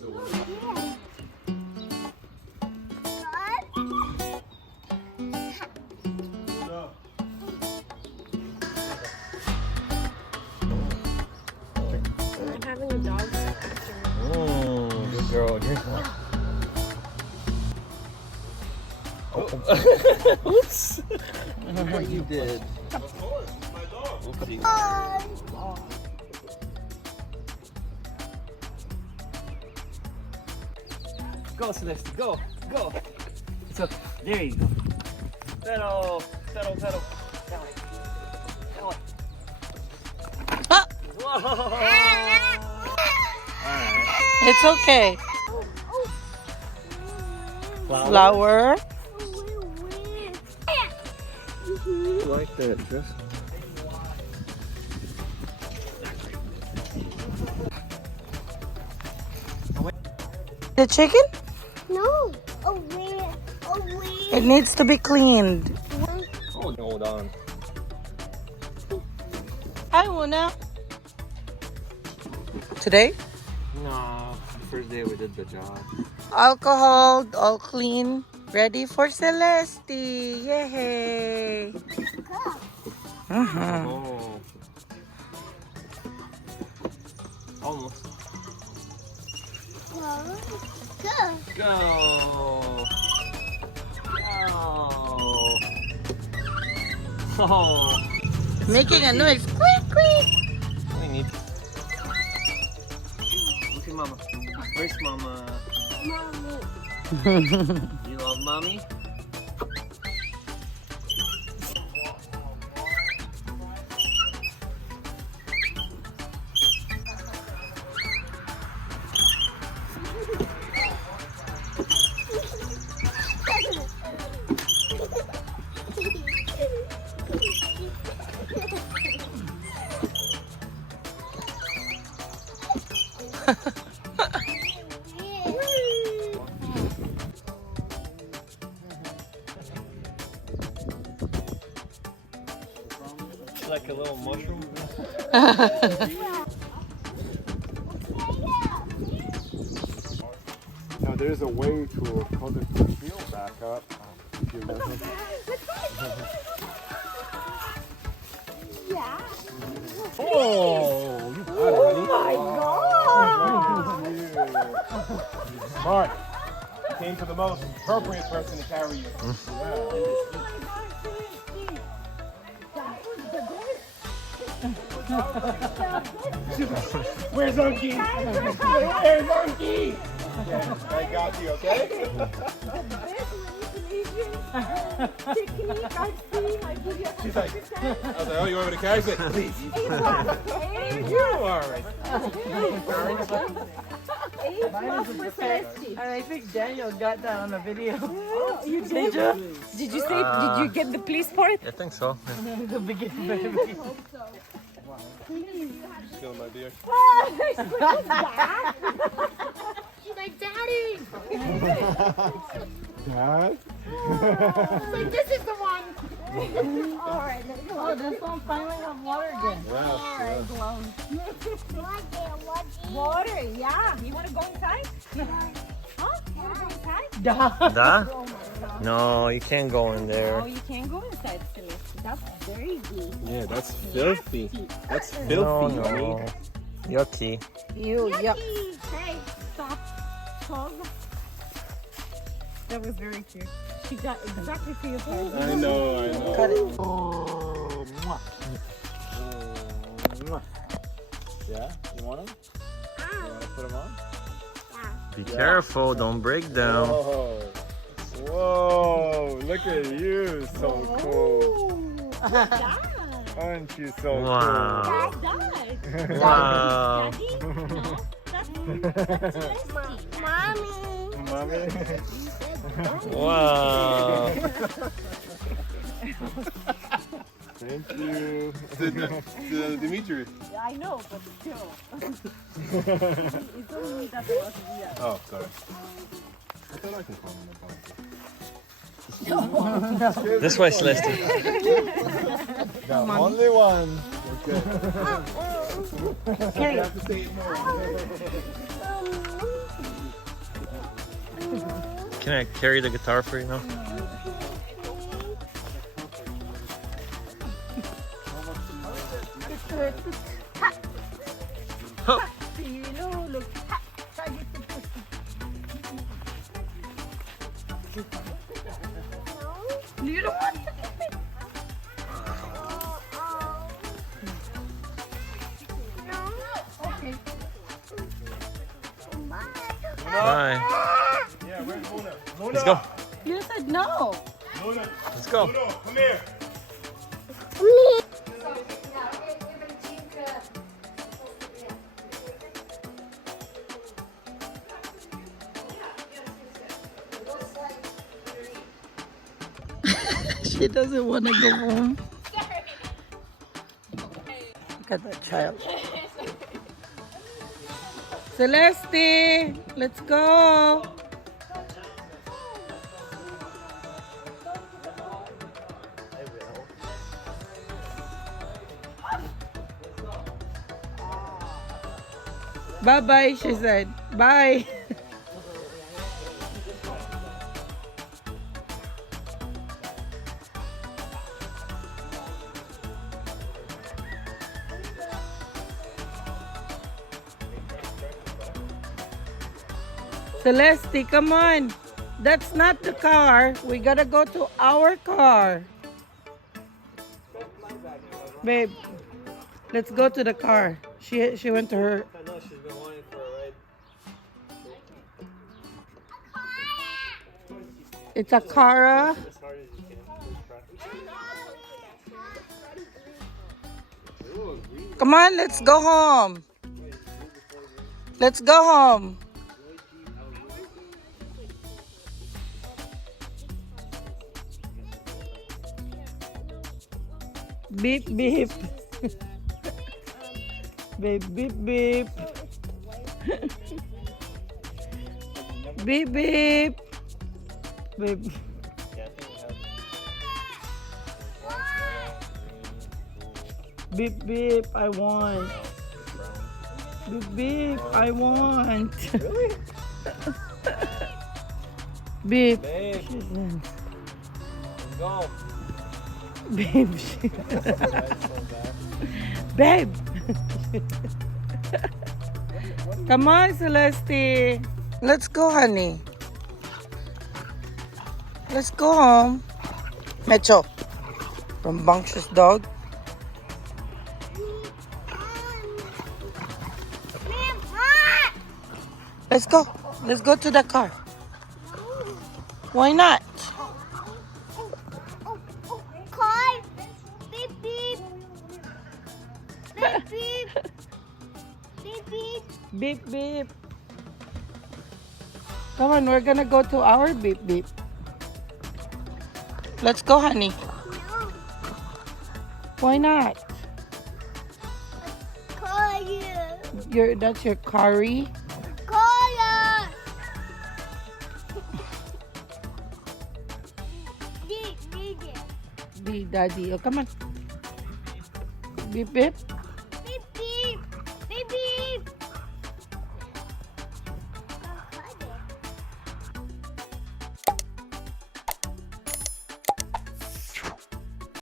I'm having a dog after. Oh, good girl. Drink one. Oops. What you did. Of course, it's my dog. Oopsie. Go, Celeste, go, go. So, there you go. Pedal, pedal, pedal. That way. That way. Ah! Whoa! Alright. It's okay. Flower. Like that, Jess. The chicken? No. Oh, where? Oh, where? It needs to be cleaned. Oh, hold on. Hi, Una. Today? No, the first day we did the job. Alcohol, all clean. Ready for Celeste. Yay. Oh. Almost. Go. Go. Go. Oh. Making a noise. Quick, quick. We need. Look at Mama. Where's Mama? Mommy. You love Mommy? Like a little mushroom. Now there's a way to cut the heel back up. If you let him. Yeah. Oh, you got it, honey. Smart. You came to the most appropriate person to carry you. Where's Unky? Where's Unky? I got you, okay? She's like, I was like, oh, you want me to carry it? Please. You are right. And I think Daniel got that on the video. You did? Did you say? Did you get the police for it? I think so. The biggest baby. Stealing my beer. She's like, Daddy. Dad? She's like, this is the one. All right. Oh, this one finally got water again. Water, yeah. You want to go inside? Huh? You want to go inside? Da? No, you can't go in there. Oh, you can't go inside, Celeste. That's very good. Yeah, that's filthy. That's filthy, No, honey. no. Yucky. Ew, yuck. Hey. Stop. Pause. That was very cute. She got exactly for your size. I know, I know. Cut it. Oh, mwah. Mwah. Yeah? You want them? You want to put them on? Be careful, don't break down. Whoa. Whoa, look at you. So cool. Aren't you so Wow. Dad. Wow. Daddy? No. That's Mommy. cool? Mommy? Wow. Thank you. Dimitri. I know, but still. It's only that I was here. Oh, sorry. I thought I can call him a donkey. This way, Celeste. No, only one. Okay. Hey. You have to say it more. Can I carry the guitar for you now? Oh. You don't want to. Okay. Bye. Yeah, where's Luna? Let's go. You said no. Luna, Let's go. Luna, come here. She doesn't want to go home. Look at that child. Celeste, let's go. Bye-bye, she said. Bye. Celeste, come on. That's not the car. We gotta go to our car. Babe, let's go to the car. She went to her. I know she's been wanting for a ride. It's a Cara. As hard as you can. Come on, let's go home. Let's go home. Beep, beep. Beep, beep, beep. Beep, beep. Beep. Beep, beep, I want. Beep, beep, I want. Really? Beep. Babe, She said, let's go. babe. Babe. Come on, Celeste. Let's go, honey. Let's go home. Mecho. Rambunctious dog. Let's go. Let's go to the car. Why not? Car. Beep beep. Beep beep. Beep beep. Beep, beep. Come on, we're gonna go to our beep, beep. Let's go, honey. No. Why not? Call you. That's your curry. Call you. Beep beep. Be daddy. Oh, come on. Beep, beep.